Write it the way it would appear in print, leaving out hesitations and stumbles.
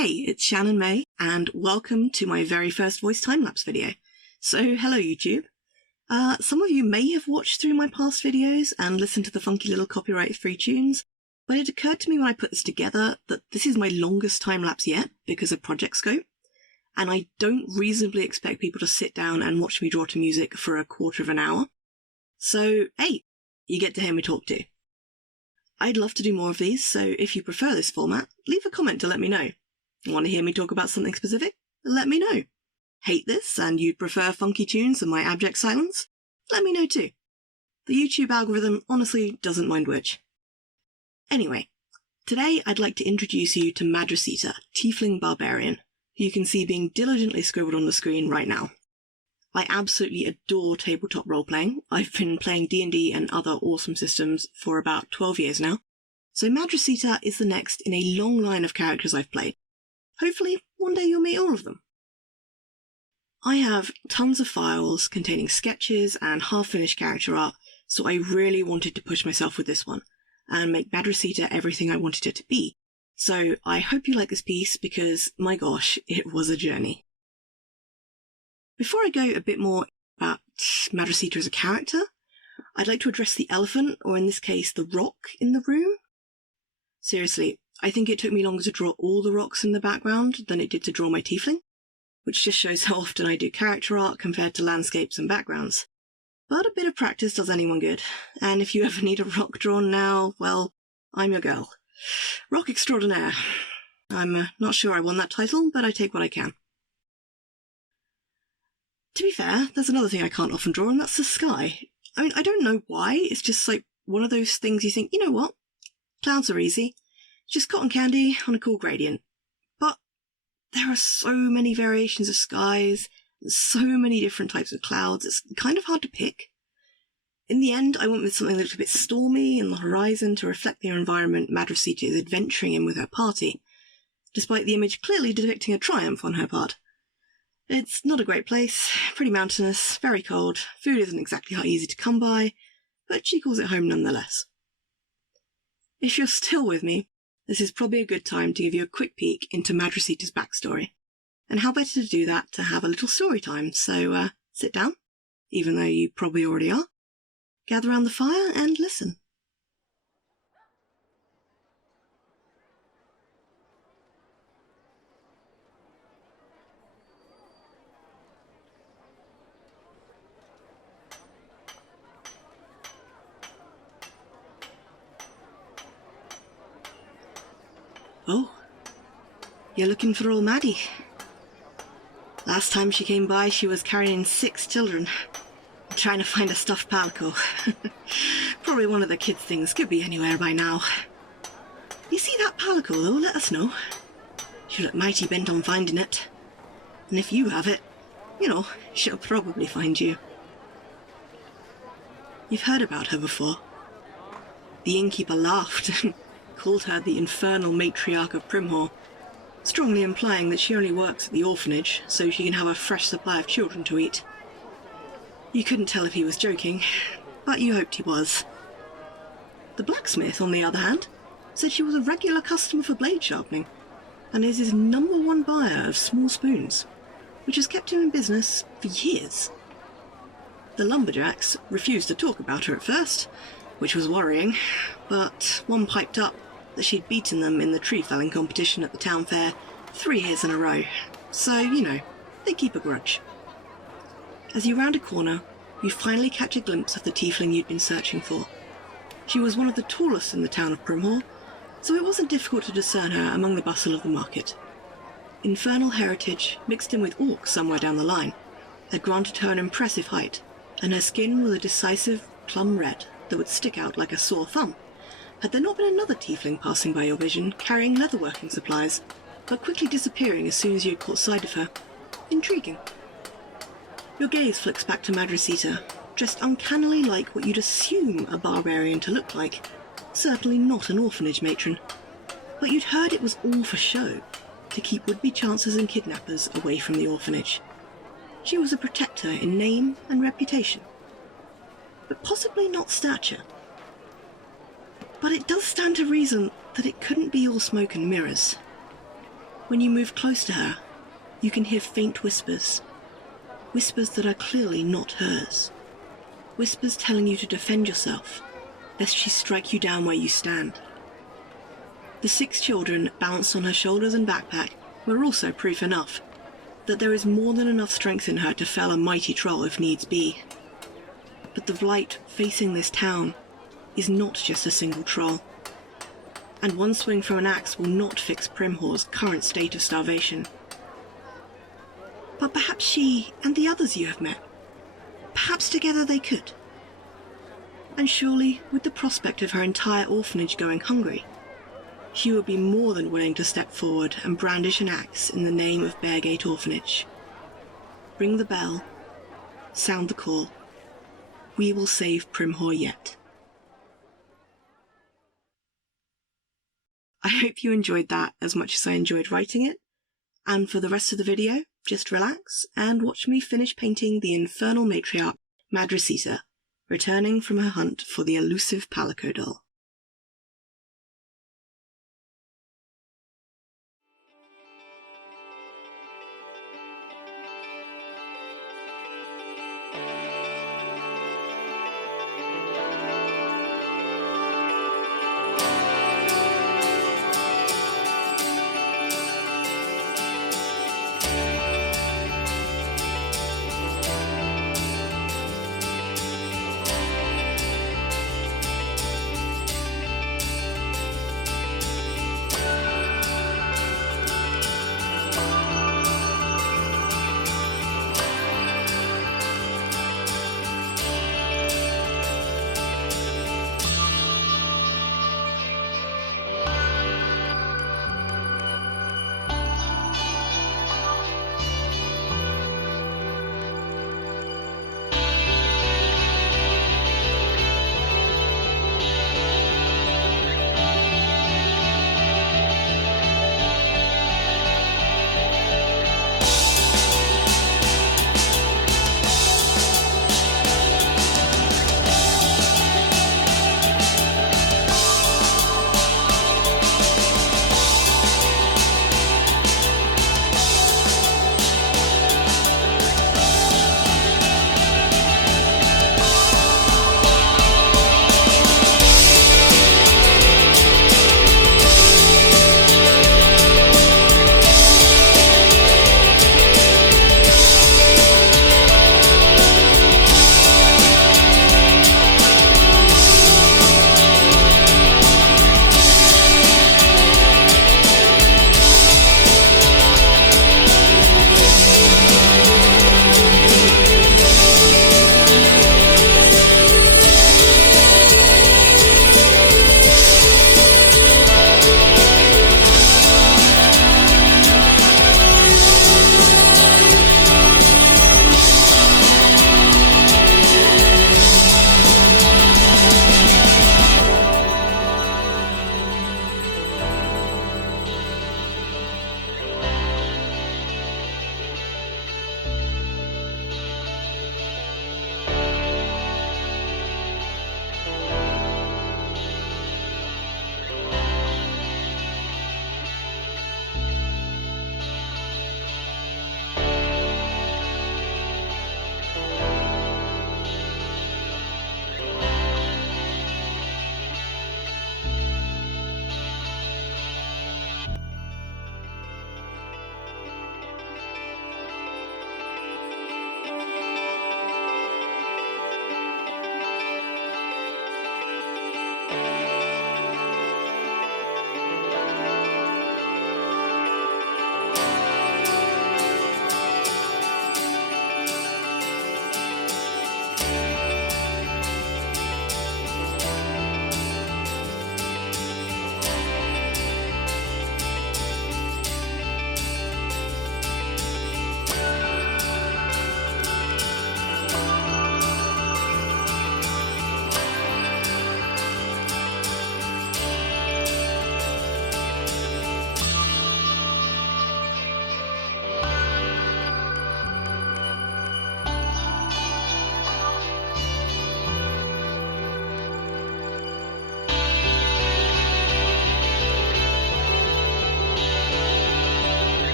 Hey, it's Shannon May, and welcome to my very first voice time-lapse video. So, hello YouTube. Some of you may have watched through my past videos and listened to the funky little copyright-free tunes, but it occurred to me when I put this together that this is my longest time-lapse yet because of project scope, and I don't reasonably expect people to sit down and watch me draw to music for a quarter of an hour. So, hey, you get to hear me talk too. I'd love to do more of these, so if you prefer this format, leave a comment to let me know. Want to hear me talk about something specific? Let me know. Hate this and you'd prefer funky tunes and my abject silence? Let me know too. The YouTube algorithm honestly doesn't mind which. Anyway, today I'd like to introduce you to Madrecita, Tiefling Barbarian, who you can see being diligently scribbled on the screen right now. I absolutely adore tabletop role-playing. I've been playing D&D and other awesome systems for about 12 years now, so Madrecita is the next in a long line of characters I've played. Hopefully, one day you'll meet all of them. I have tons of files containing sketches and half-finished character art, so I really wanted to push myself with this one, and make Madrecita everything I wanted it to be. So I hope you like this piece because, my gosh, it was a journey. Before I go a bit more about Madrecita as a character, I'd like to address the elephant, or in this case, the rock in the room. Seriously, I think it took me longer to draw all the rocks in the background than it did to draw my tiefling, which just shows how often I do character art compared to landscapes and backgrounds. But a bit of practice does anyone good, and if you ever need a rock drawn now, well, I'm your girl. Rock extraordinaire. I'm not sure I won that title, but I take what I can. To be fair, there's another thing I can't often draw, and that's the sky. I mean, I don't know why, it's just like one of those things you think, you know what, clouds are easy. Just cotton candy on a cool gradient. But there are so many variations of skies, and so many different types of clouds, it's kind of hard to pick. In the end, I went with something that looked a bit stormy in the horizon to reflect the environment Madrecita is adventuring in with her party, despite the image clearly depicting a triumph on her part. It's not a great place, pretty mountainous, very cold, food isn't exactly easy to come by, but she calls it home nonetheless. If you're still with me, this is probably a good time to give you a quick peek into Madrecita's backstory. And how better to do that to have a little story time, so sit down, even though you probably already are, gather around the fire and listen. Oh, you're looking for old Maddie. Last time she came by, she was carrying 6 children, trying to find a stuffed palico. Probably one of the kids' things, could be anywhere by now. You see that palico though, let us know. She'll look mighty bent on finding it. And if you have it, you know, she'll probably find you. You've heard about her before. The innkeeper laughed and called her the infernal matriarch of Primhor, strongly implying that she only works at the orphanage so she can have a fresh supply of children to eat. You couldn't tell if he was joking, but you hoped he was. The blacksmith, on the other hand, said she was a regular customer for blade sharpening, and is his #1 buyer of small spoons, which has kept him in business for years. The lumberjacks refused to talk about her at first, which was worrying, but one piped up that she'd beaten them in the tree felling competition at the town fair 3 years in a row, so, you know, they keep a grudge. As you round a corner, you finally catch a glimpse of the tiefling you'd been searching for. She was one of the tallest in the town of Primhor, so it wasn't difficult to discern her among the bustle of the market. Infernal heritage, mixed in with orc somewhere down the line, had granted her an impressive height, and her skin was a decisive plum red that would stick out like a sore thumb, had there not been another tiefling passing by your vision carrying leatherworking supplies, but quickly disappearing as soon as you had caught sight of her. Intriguing. Your gaze flicks back to Madrecita, dressed uncannily like what you'd assume a barbarian to look like, certainly not an orphanage matron. But you'd heard it was all for show, to keep would-be chancers and kidnappers away from the orphanage. She was a protector in name and reputation, but possibly not stature. But it does stand to reason that it couldn't be all smoke and mirrors. When you move close to her, you can hear faint whispers. Whispers that are clearly not hers. Whispers telling you to defend yourself, lest she strike you down where you stand. The 6 children balanced on her shoulders and backpack were also proof enough that there is more than enough strength in her to fell a mighty troll if needs be. But the blight facing this town is not just a single troll, and one swing from an axe will not fix Primhor's current state of starvation. But perhaps she and the others you have met, perhaps together they could. And surely, with the prospect of her entire orphanage going hungry, she would be more than willing to step forward and brandish an axe in the name of Beargate Orphanage. Ring the bell, sound the call. We will save Primhor yet. I hope you enjoyed that as much as I enjoyed writing it, and for the rest of the video, just relax and watch me finish painting the infernal matriarch Madrecita, returning from her hunt for the elusive 𝗙cie𝗹𝗹cie.